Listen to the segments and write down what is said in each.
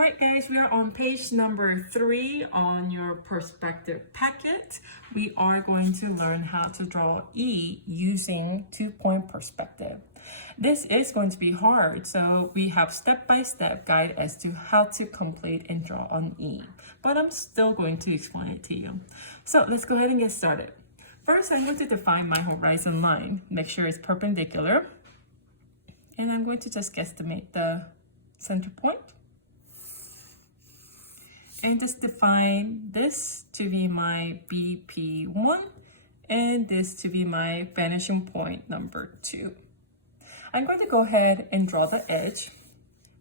All right, guys, we are on page number 3 on your perspective packet. We are going to learn how to draw E using 2-point perspective. This is going to be hard, so we have step-by-step guide as to how to complete and draw on E. But I'm still going to explain it to you. So let's go ahead and get started. First, I'm going to define my horizon line. Make sure it's perpendicular. And I'm going to just guesstimate the center point. And just define this to be my BP1 and this to be my vanishing point number 2. I'm going to go ahead and draw the edge.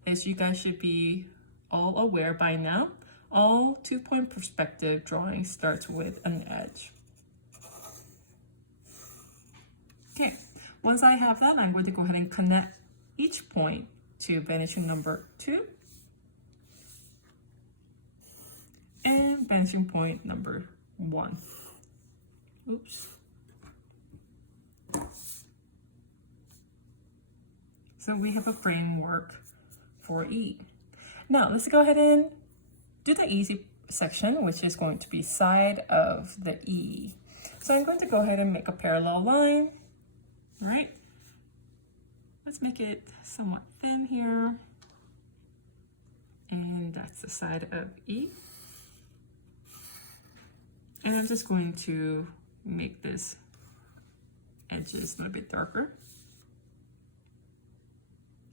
As you guys should be all aware by now, all 2-point perspective drawing starts with an edge. Okay, once I have that, I'm going to go ahead and connect each point to vanishing number 2. And vanishing point number 1. Oops. So we have a framework for E. Now let's go ahead and do the easy section, which is going to be side of the E. So I'm going to go ahead and make a parallel line, right? Let's make it somewhat thin here. And that's the side of E. And I'm just going to make this edges a little bit darker.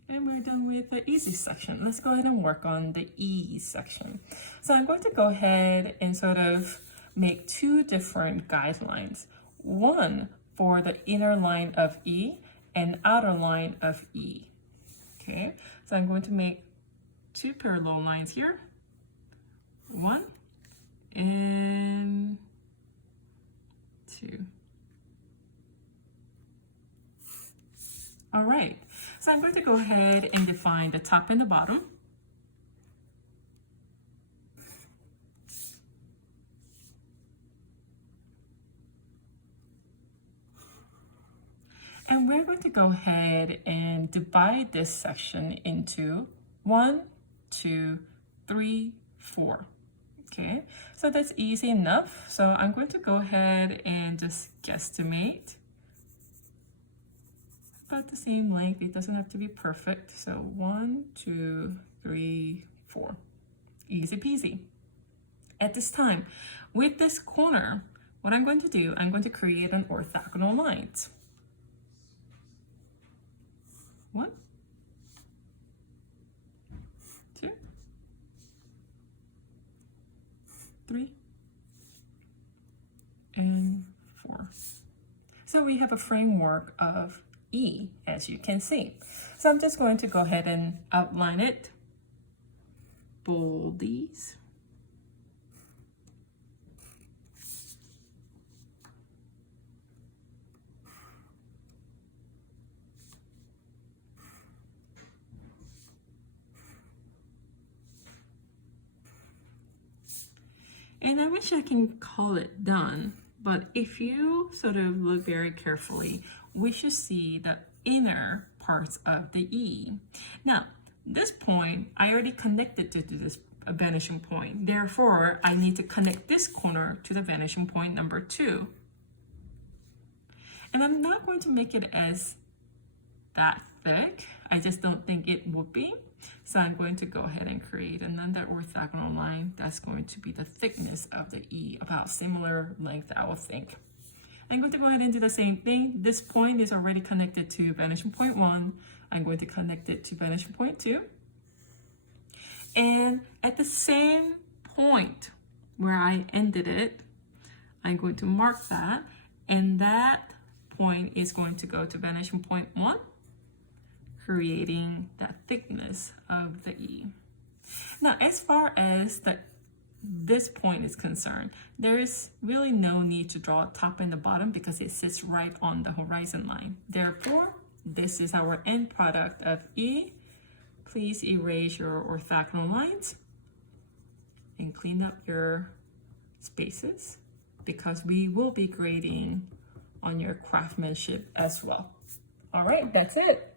And we're done with the easy section. Let's go ahead and work on the E section. So I'm going to go ahead and sort of make 2 different guidelines. One for the inner line of E and outer line of E. Okay, so I'm going to make 2 parallel lines here. 1 and 2. All right, so I'm going to go ahead and define the top and the bottom. And we're going to go ahead and divide this section into 1, 2, 3, 4. Okay, so that's easy enough. So I'm going to go ahead and just guesstimate about the same length. It doesn't have to be perfect. So 1, 2, 3, 4. Easy peasy. At this time, with this corner, what I'm going to do, I'm going to create an orthogonal line. 1, 2, 3, and 4. So we have a framework of E, as you can see. So I'm just going to go ahead and outline it. Bold these. And I wish I can call it done, but if you sort of look very carefully, we should see the inner parts of the E. Now, this point, I already connected to this vanishing point. Therefore, I need to connect this corner to the vanishing point number 2. And I'm not going to make it as that thick. I just don't think it would be. So I'm going to go ahead and create another orthogonal line that's going to be the thickness of the E, about similar length, I would think. I'm going to go ahead and do the same thing. This point is already connected to vanishing point 1. I'm going to connect it to vanishing point 2. And at the same point where I ended it, I'm going to mark that. And that point is going to go to vanishing point 1. Creating that thickness of the E. Now, as far as this point is concerned, there is really no need to draw a top and the bottom because it sits right on the horizon line. Therefore, this is our end product of E. Please erase your orthogonal lines and clean up your spaces because we will be grading on your craftsmanship as well. All right, that's it.